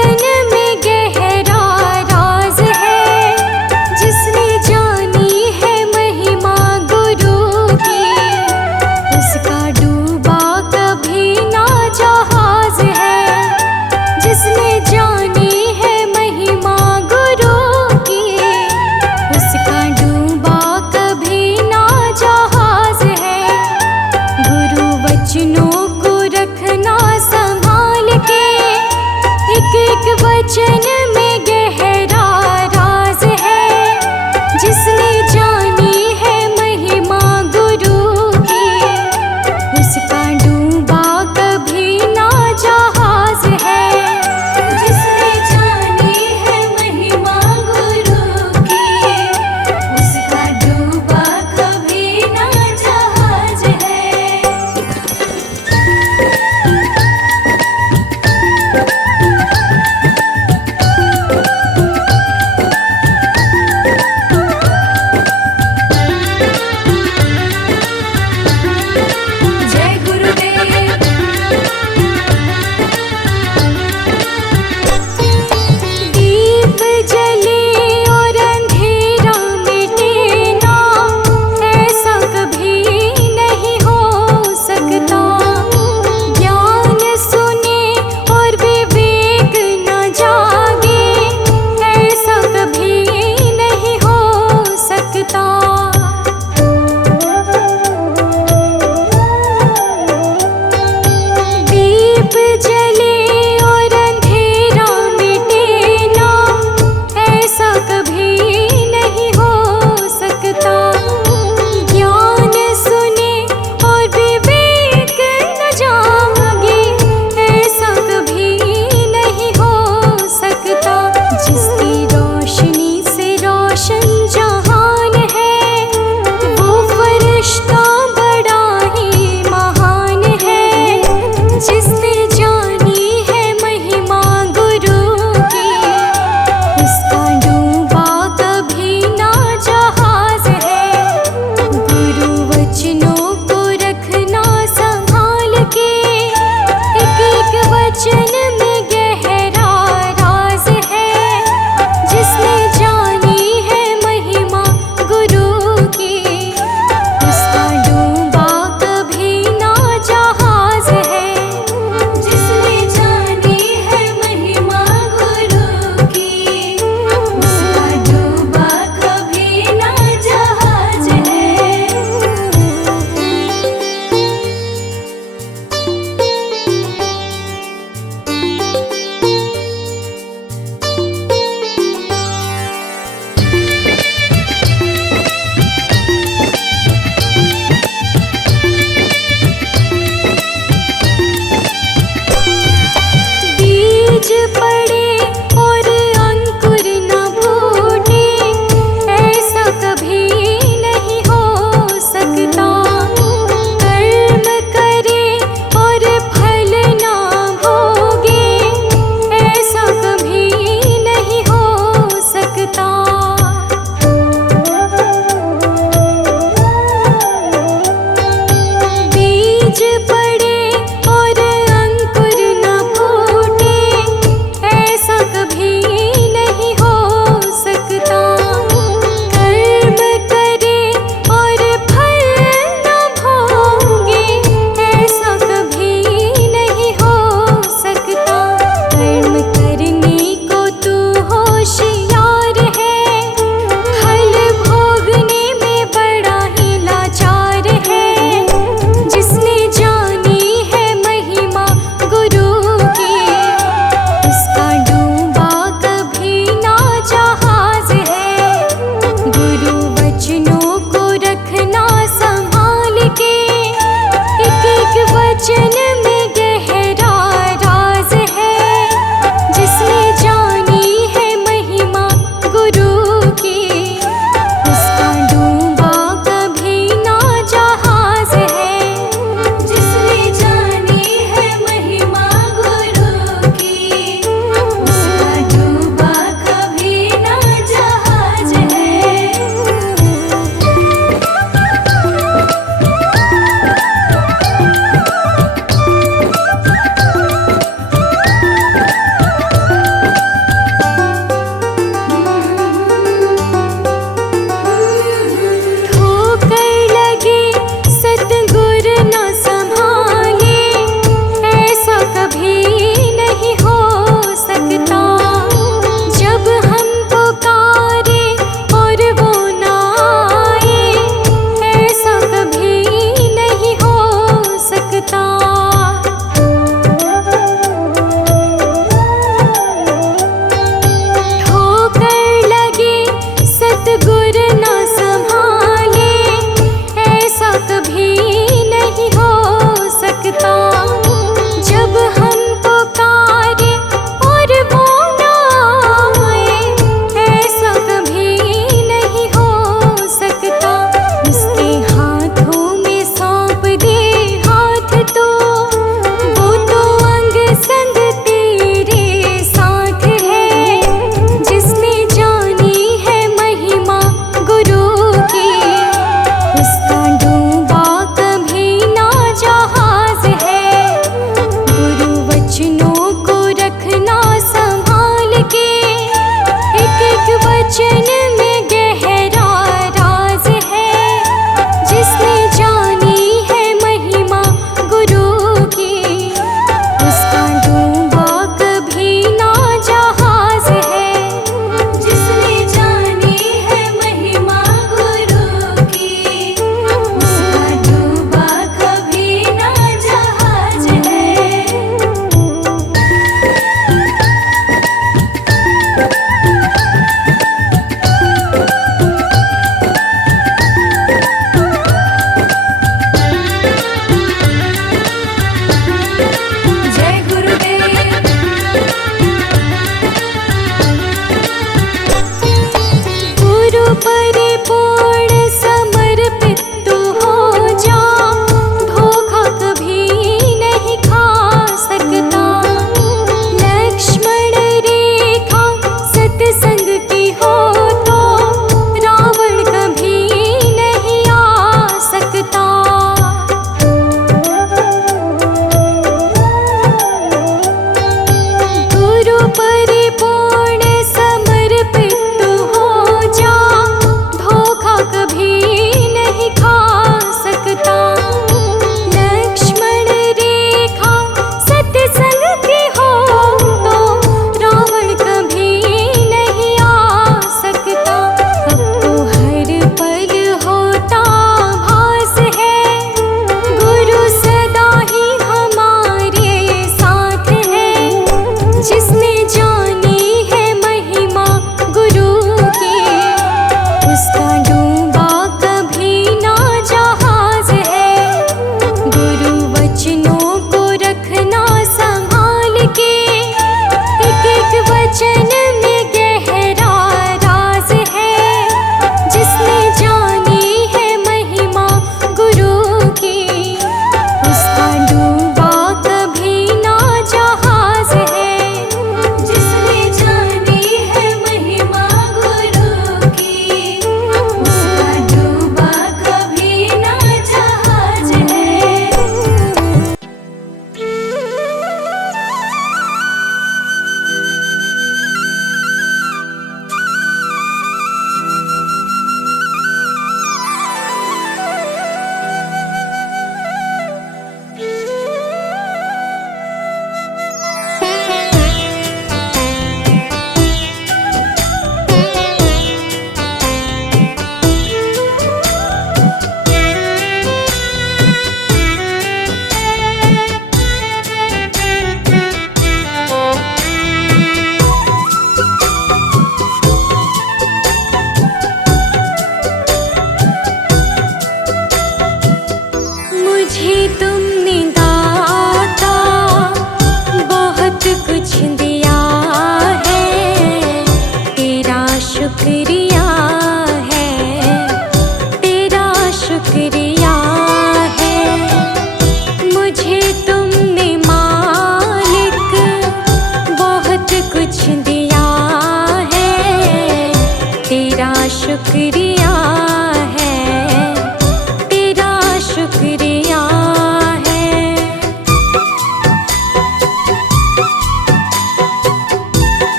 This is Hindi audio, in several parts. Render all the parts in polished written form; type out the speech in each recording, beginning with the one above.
वचन में गहरा राज है, जिसने जानी है महिमा गुरु की, उसका डूबा कभी ना जहाज है। जिसने जानी है महिमा गुरु की, उसका डूबा कभी ना जहाज है। गुरु वचनों को रखना संभाल के, एक एक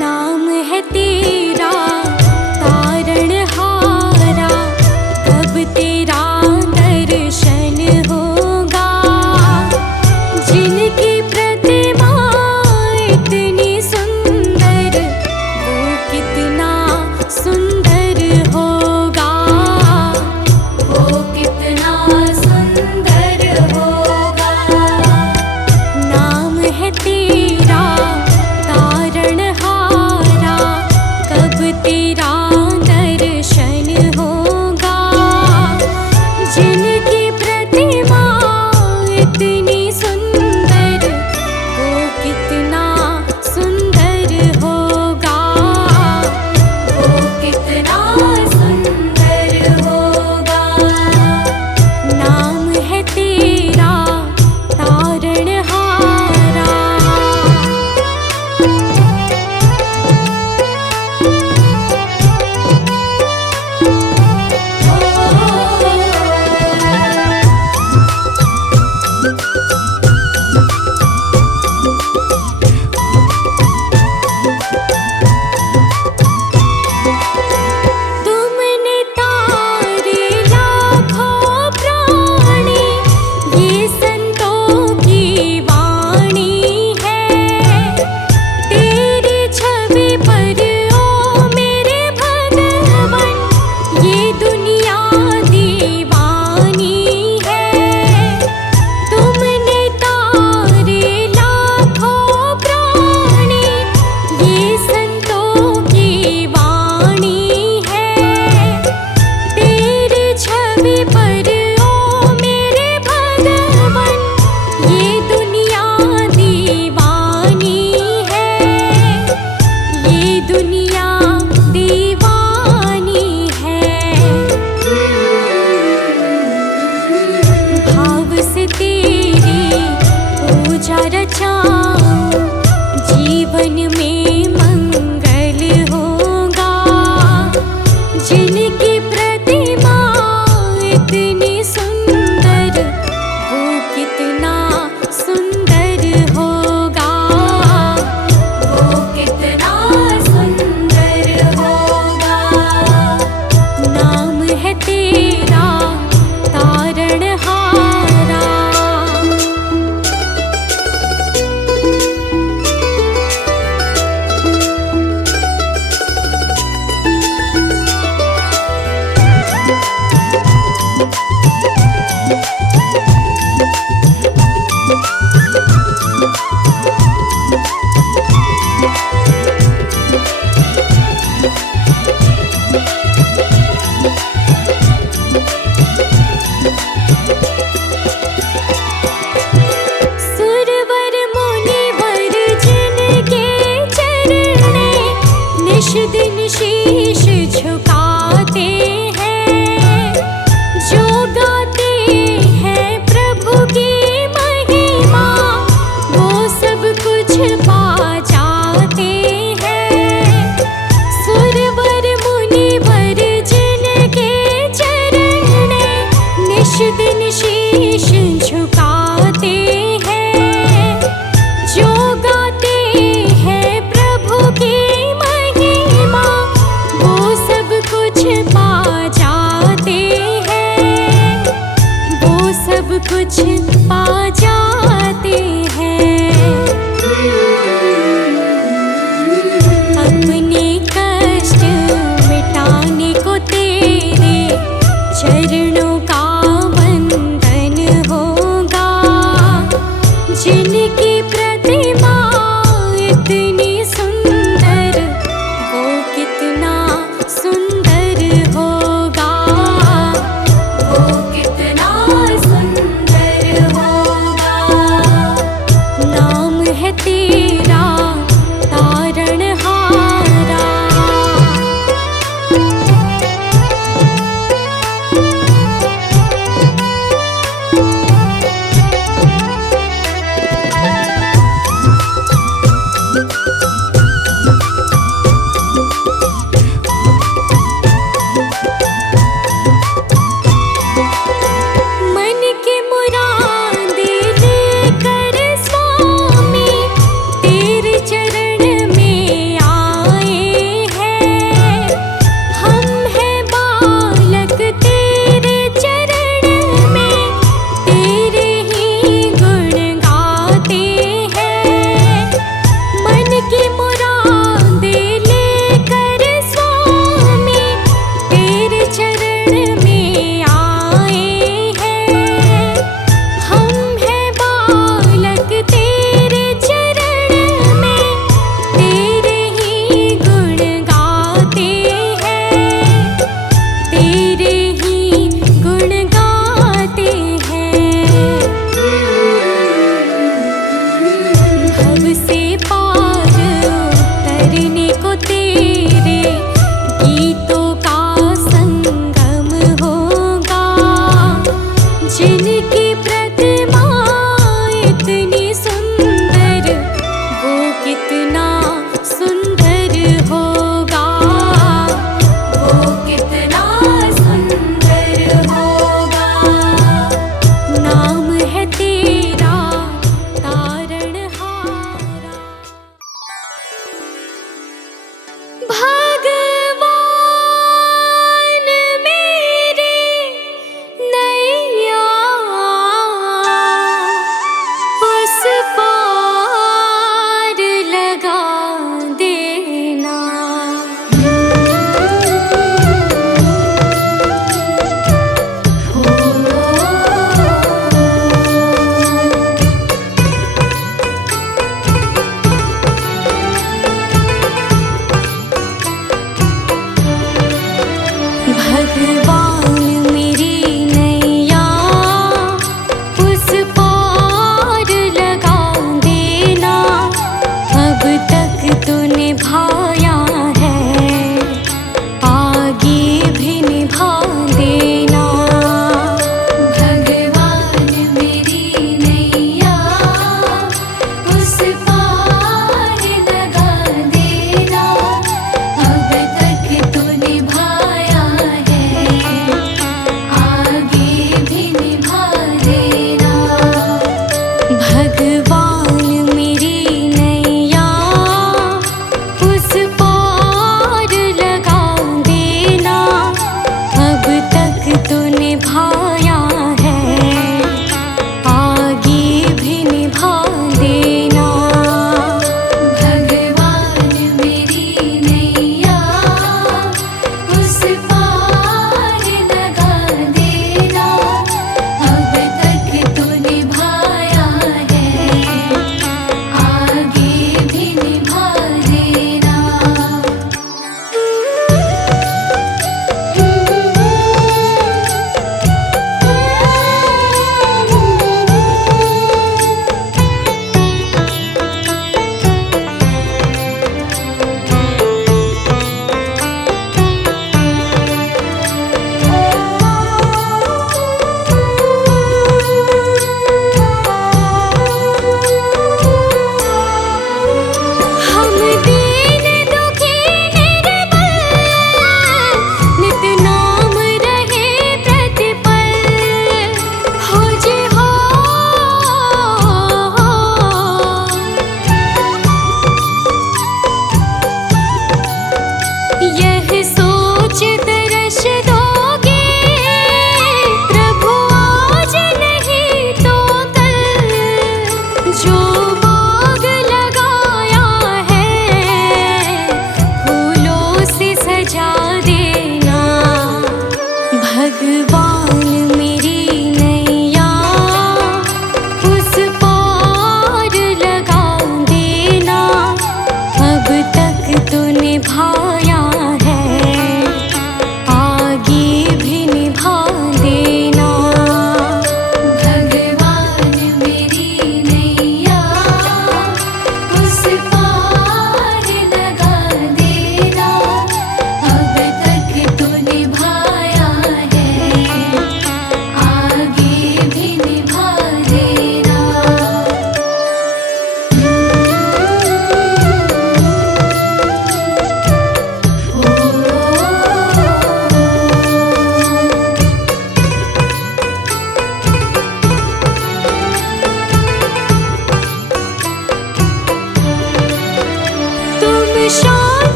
नाम है तेरा तारणहारा, कब तेरा दर्शन होगा। जिनकी प्रतिमा इतनी सुंदर, वो कितना सुंदर होगा, वो कितना सुंदर होगा। नाम है तेरा तारणहारा, कब तेरा दर्शन होगा। जिनकी प्रतिमा इतनी सुंदर, वो कितना सुंदर होगा, वो कितना सुंदर होगा। नाम है तेरा तारणहारा। तुमने तारे लाखों प्राणी, ये संतों की वाणी है। तेरी छवि पर ओ मेरे भगवन, ये दुनिया दीवानी है। तुमने तारे लाखों प्राणी, ये संतों की वाणी है। तेरी छवि पर ओ मेरे भगवन, ये दुनिया दीवानी है, ये दुनिया दीवानी है। भाव से तेरी पूजा रचाऊं, जीवन में मंगल होगा। जिनकी प्रतिमा इतनी सुंदर, वो कितना सुंदर होगा, वो कितना सुंदर होगा। नाम है तेरा तारणहारा। सुरवर मुनिवर जिनके चरणे, निश दिन शीश झुकाते हैं। जो गाते हैं प्रभु की महिमा, वो सब कुछ पा जाते हैं। सुरवर मुनिवर जिनके चरणे, निश दिन शीश झुकाते हैं। जो गाते हैं प्रभु की महिमा, वो सब कुछ पा जाते हैं, वो सब कुछ पा जाते हैं। अपने कष्ट मिटाने को तेरे चरणों का वंदन होगा। जिनकी प्रतिमा इतनी सुंदर, वो कितना सुंदर होगा, वो कितना सुंदर होगा।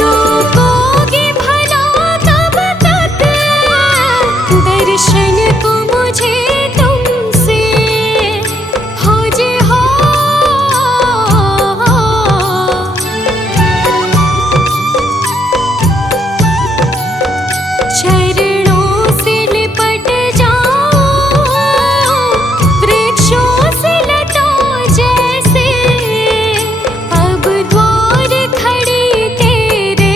रोकोगे भला कब तक दर्शन को मुझे तुमसे हो जे हो। चरणों से लिपट जाओ वृक्षों से लताओं जैसे अब द्वार खड़ी तेरे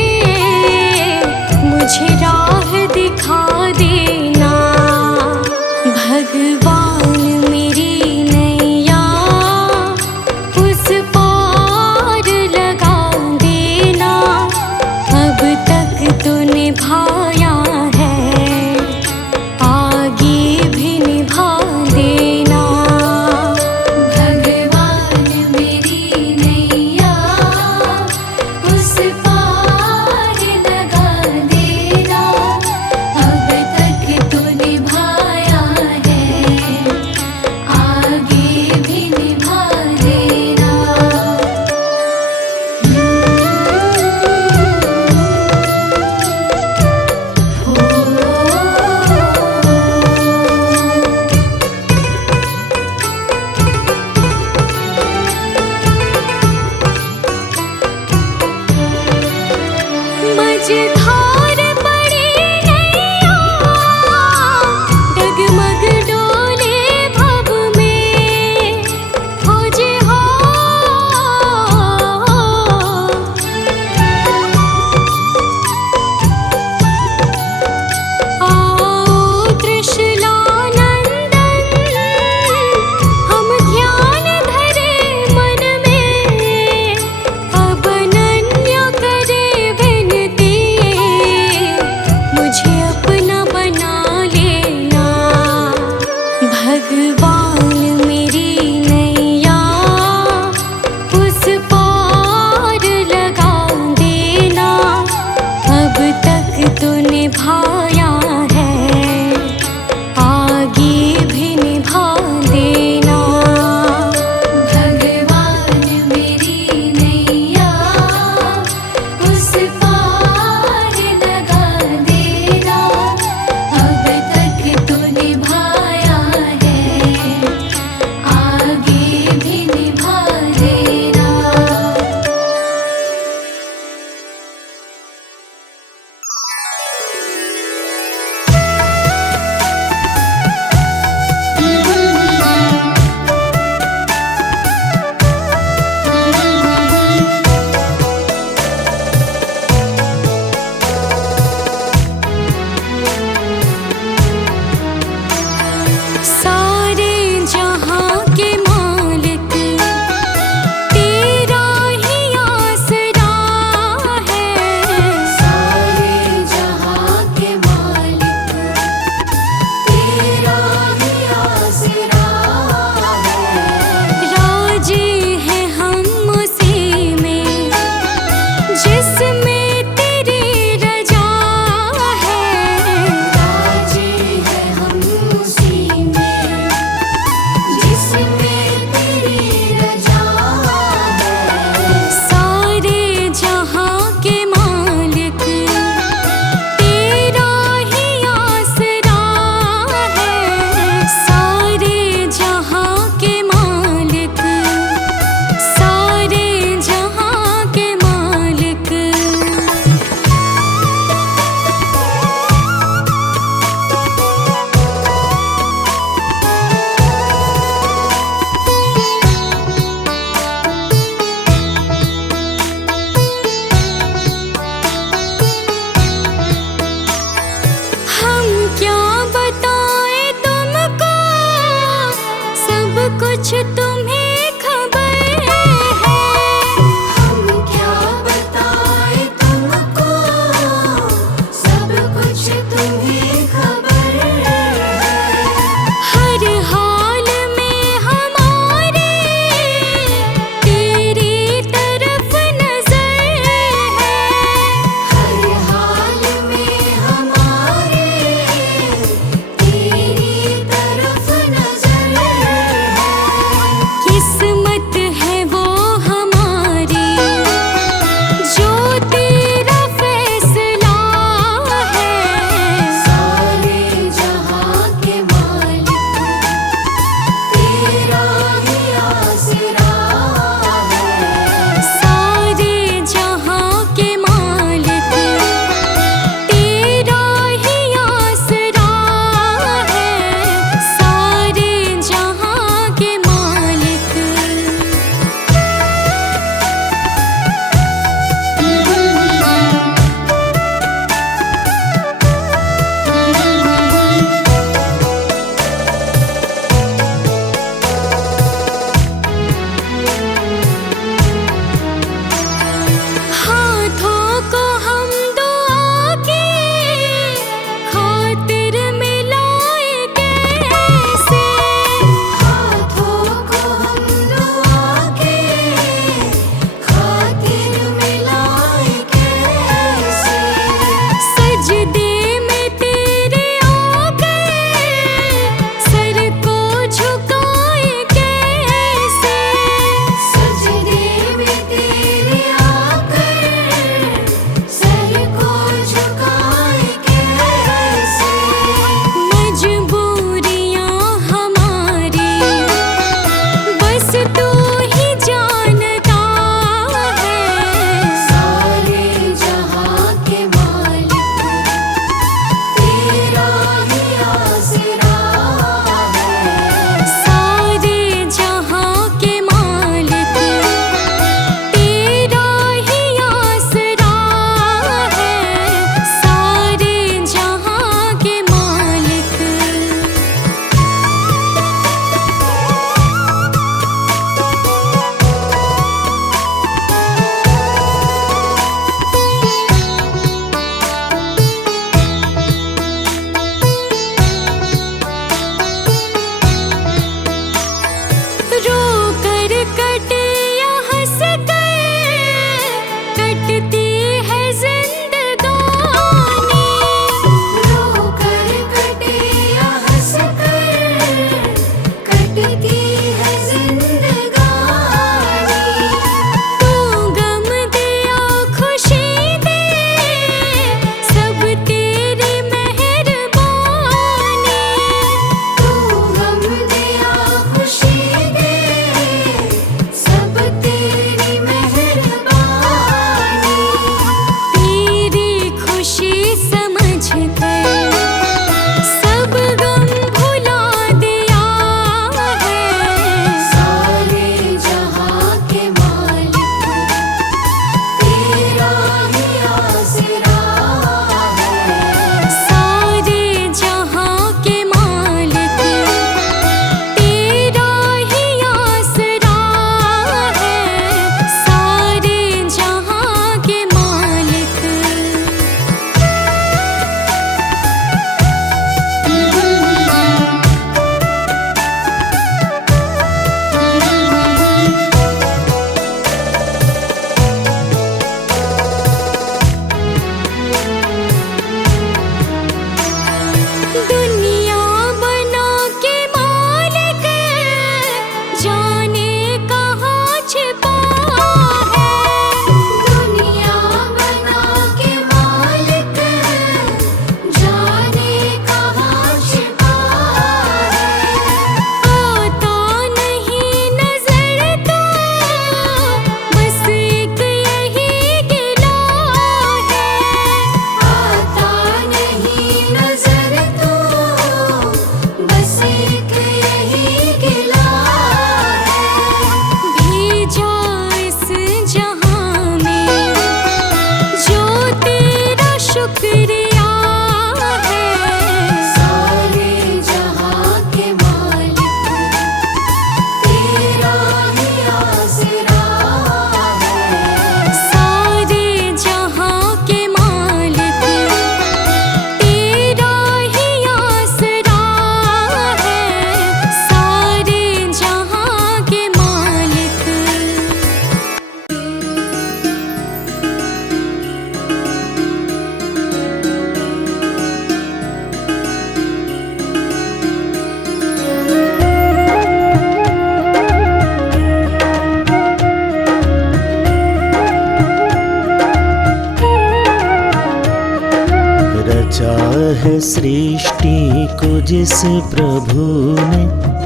रचा है सृष्टि को जिस प्रभु ने,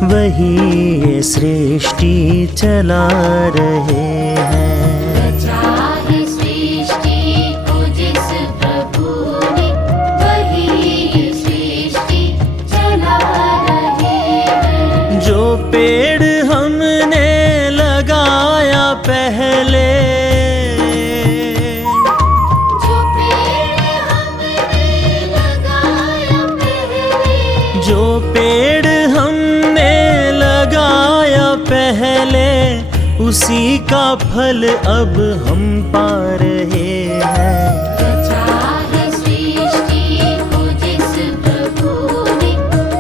वही ये सृष्टि चला रहे हैं। रचा है सृष्टि को जिस प्रभु ने, वही ये सृष्टि चला रहे हैं। जो पेड़ हमने लगाया पहले, जो पेड़ हमने लगाया पहले, उसी का फल अब हम पा रहे हैं। रचा है सृष्टि को जिस प्रभु ने,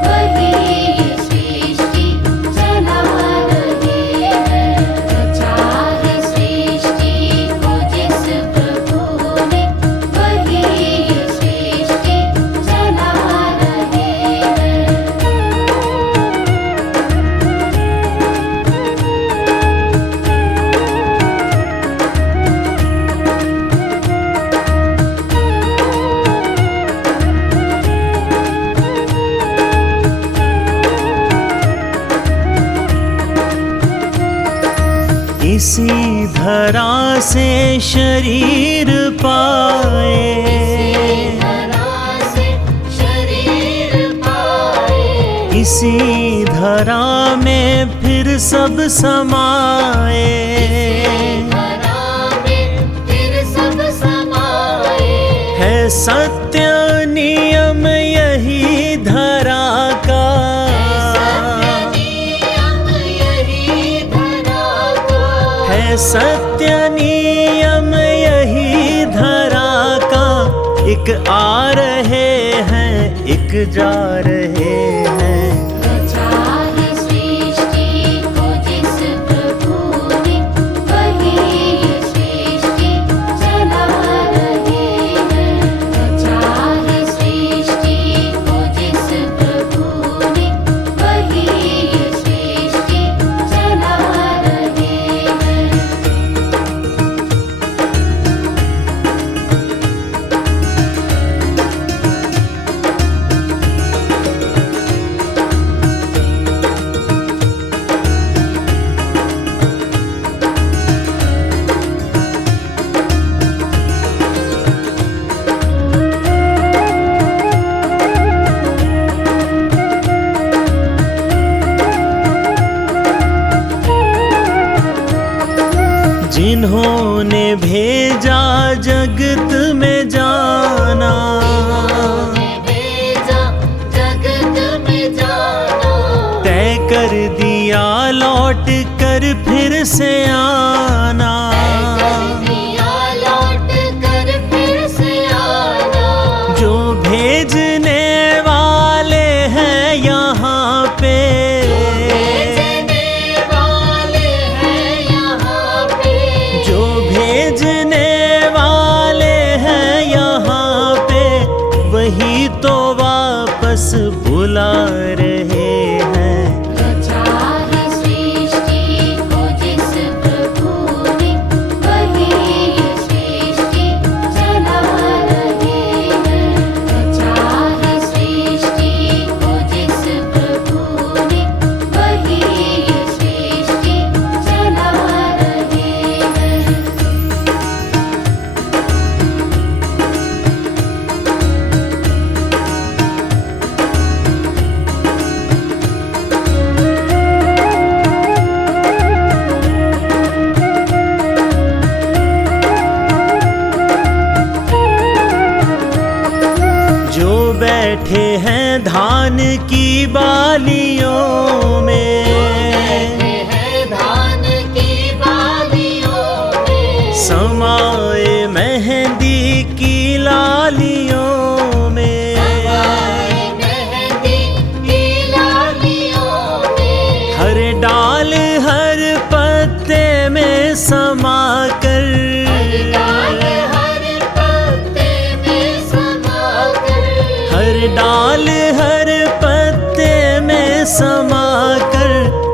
वही ये सृष्टि चला रहे हैं। रचा है सृष्टि को जिस प्रभु ने, वही ये सृष्टि चला रहे हैं। इसी धरा से शरीर पाए, धरा से शरीर पाए, इसी धरा में फिर सब समाए। धरा में फिर सब समाए। है सत्य नियम यही धरा का, है सत्य नियम यही धरा का। एक आ रहे हैं, एक जा रहे हैं। रचा है सृष्टि को जिस प्रभु ने, वही ये सृष्टि चला रहे हैं। रचा है सृष्टि को जिस प्रभु ने, वही ये सृष्टि चला रहे हैं। जिन्होंने भेजा जगत में जाना, भेजा जगत में जाना, तय कर दिया लौट कर फिर से आना। दिया लौट कर फिर से आना। जो भेजने वाले हैं यहाँ पे, भेजने वाले हैं यहाँ पे, जो भेजने वाले हैं यहाँ पे, वही तो वापस बुला रहे हैं। रचा है सृष्टि को जिस प्रभु ने, वही ये सृष्टि चला रहे हैं। रचा है सृष्टि को जिस प्रभु ने, वही ये सृष्टि चला रहे हैं। जो बैठे हैं धान की बालियों में, है धान की बालियों में, समाए मेहंदी की लालियों में। मेहंदी की लालियों में, हर डाल हर पत्ते में समा कर, डाल हर पत्ते में समा कर, हर डाल हर पत्ते में समा कर,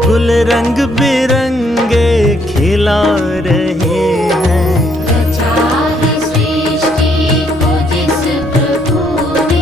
गुल रंग बिरंगे खिला रहे हैं। रचा है सृष्टि को जिस प्रभु ने,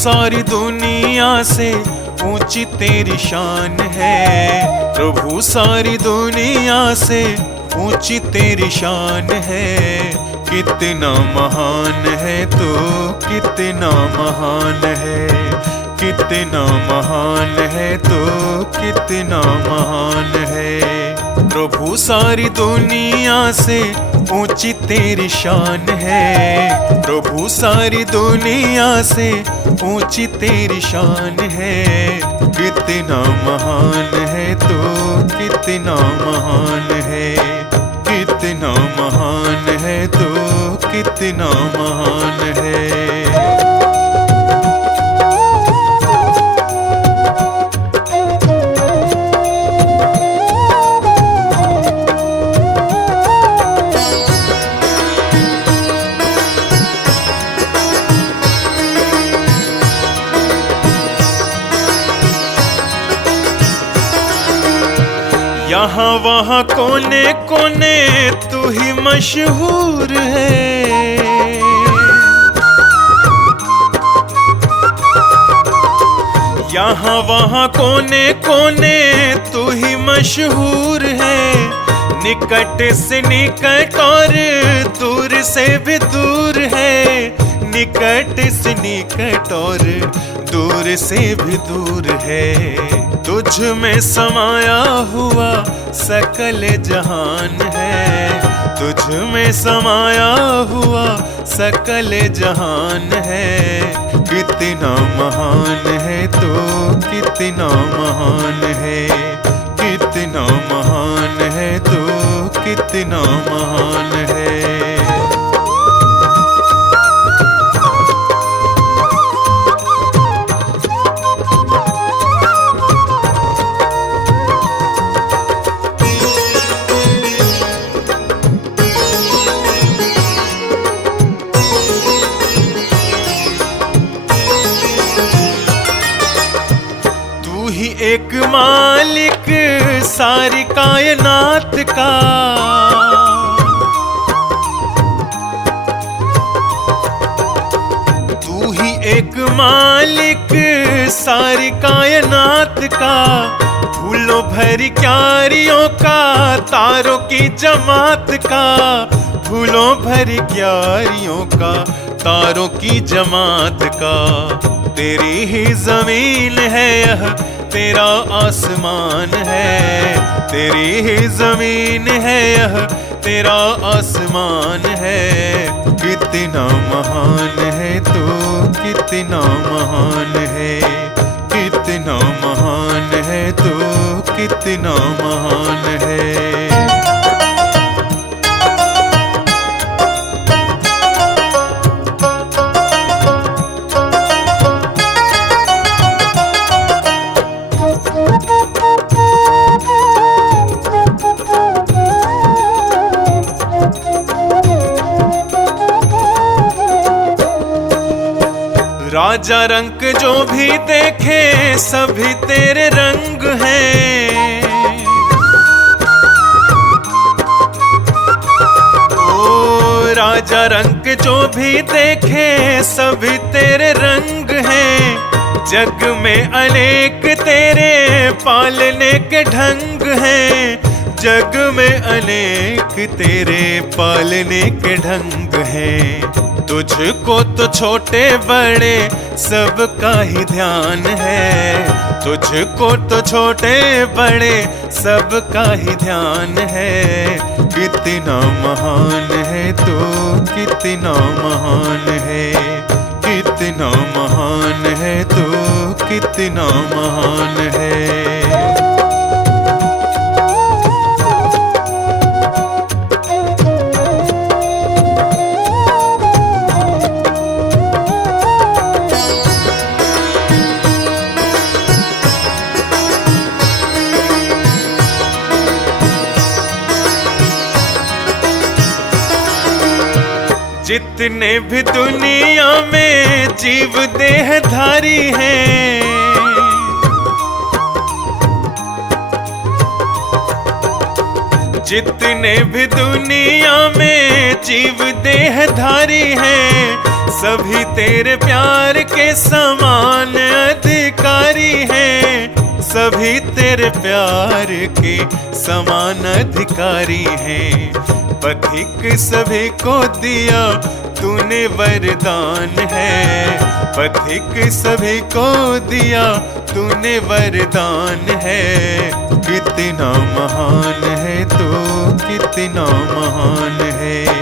सारी दुनिया से ऊंची तेरी शान है। प्रभु सारी दुनिया से ऊंची तेरी शान है। कितना महान है तू, कितना महान है, कितना महान है तू, कितना महान है। प्रभु सारी दुनिया से ऊंची तेरी शान है। प्रभु सारी दुनिया से ऊंची तेरी शान है। कितना महान है तू, कितना महान है, कितना महान है तू, कितना महान है। यहाँ वहाँ कोने कोने तू ही मशहूर है। यहाँ वहाँ कोने कोने तू ही मशहूर है। निकट से निकट और दूर से भी दूर है। निकट से निकट और दूर से भी दूर है। तुझ में समाया हुआ सकल जहान है। तुझ में समाया हुआ सकल जहान है। कितना महान है तू, कितना महान है, कितना महान है तू, कितना महान है। एक मालिक सारी कायनात का। तू ही एक मालिक सारी कायनात का। फूलों भरी क्यारियों का, तारों की जमात का। फूलों भरी क्यारियों का, तारों की जमात का। तेरी ही जमीन है यह, तेरा आसमान है। तेरी ही जमीन है यह, तेरा आसमान है। कितना महान है तू, कितना महान है, कितना महान है तू, कितना महान है। राजा रंग जो भी देखे सभी तेरे रंग हैं। ओ राजा रंग जो भी देखे सभी तेरे रंग हैं। जग में अनेक तेरे पालने के ढंग हैं। जग में अनेक तेरे पालने के ढंग हैं। तुझको तो छोटे बड़े सबका ही ध्यान है। तुझको तो छोटे बड़े सबका ही ध्यान है। कितना महान है तू, कितना महान है, कितना महान है तू, कितना महान है। जितने भी दुनिया में जीव देहधारी हैं, जितने भी दुनिया में जीव देहधारी हैं सभी तेरे प्यार के समान अधिकारी हैं, सभी तेरे प्यार के समान अधिकारी हैं। पथिक सभी को दिया तूने वरदान है, पथिक सभी को दिया तूने वरदान है। कितना महान है तू, कितना महान है।